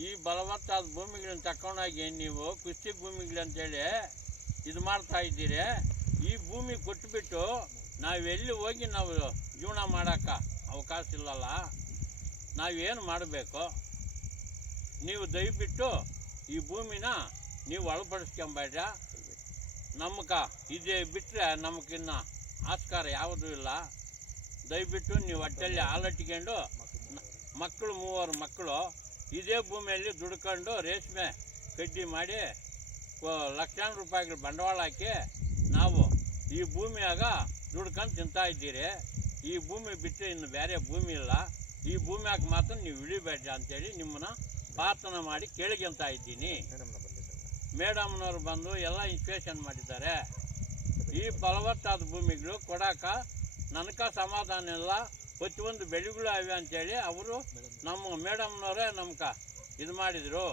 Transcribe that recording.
ಈ ಬಲವತ್ತಾದ ಭೂಮಿಗಳನ್ನ ತಕೊಂಡೋಗಿ ನೀವು ಕೃಷಿ ಭೂಮಿಗಳಂತೇಳಿ ಇದು ಮಾಡ್ತಾ ಇದ್ದೀರಿ. ಈ ಭೂಮಿ ಕೊಟ್ಬಿಟ್ಟು ನಾವೆಲ್ಲಿ ಹೋಗಿ ನಾವು ಜೀವನ ಮಾಡೋಕ್ಕೆ ಅವಕಾಶ ಇಲ್ಲಲ್ಲ ನಾವೇನು ಮಾಡಬೇಕು? ನೀವು ದಯವಿಟ್ಟು ಈ ಭೂಮಿನ ನೀವು ಒಳಪಡಿಸ್ಕೊಂಬೇಡ್ರ ನಮ್ಗೆ ಇದೇ ಬಿಟ್ಟರೆ ನಮಗಿನ್ನ ಆಸ್ಕಾರ ಯಾವುದೂ ಇಲ್ಲ. ದಯವಿಟ್ಟು ನೀವು ಹೊಟ್ಟೆಲ್ಲಿ ಹಾಲಟ್ಟಿಕೊಂಡು ಮಕ್ಕಳು, ಮೂವರು ಮಕ್ಕಳು ಇದೇ ಭೂಮಿಯಲ್ಲಿ ದುಡ್ಕೊಂಡು ರೇಷ್ಮೆ ಕಡ್ಡಿ ಮಾಡಿ ಲಕ್ಷಾಂತರ ರೂಪಾಯಿಗಳು ಬಂಡವಾಳ ಹಾಕಿ ನಾವು ಈ ಭೂಮಿಯಾಗ ದುಡ್ಕೊಂಡು ತಿಂತಾ ಇದ್ದೀರಿ. ಈ ಭೂಮಿ ಬಿಟ್ಟರೆ ಇನ್ನು ಬೇರೆ ಭೂಮಿ ಇಲ್ಲ. ಈ ಭೂಮಿಯಾಗ ಮಾತ್ರ ನೀವು ಇಳಿಬೇಡ ಅಂತೇಳಿ ನಿಮ್ಮನ್ನ ಪ್ರಾರ್ಥನೆ ಮಾಡಿ ಕೇಳಿಗೆಂತ ಇದ್ದೀನಿ. ಮೇಡಮ್ನವ್ರು ಬಂದು ಎಲ್ಲ ಇನ್ಸ್ಪೆಕ್ಷನ್ ಮಾಡಿದ್ದಾರೆ. ಈ ಫಲವತ್ತಾದ ಭೂಮಿಗಳು ಕೊಡಾಕ ನನಕ ಸಮಾಧಾನ ಇಲ್ಲ. ಪ್ರತಿಯೊಂದು ಬೆಳೆಗಳು ಅವೆ ಅಂತೇಳಿ ಅವರು ನಮ್ಮ ಮೇಡಮ್ನವರೇ ನಮ್ಗೆ ಇದು ಮಾಡಿದರು.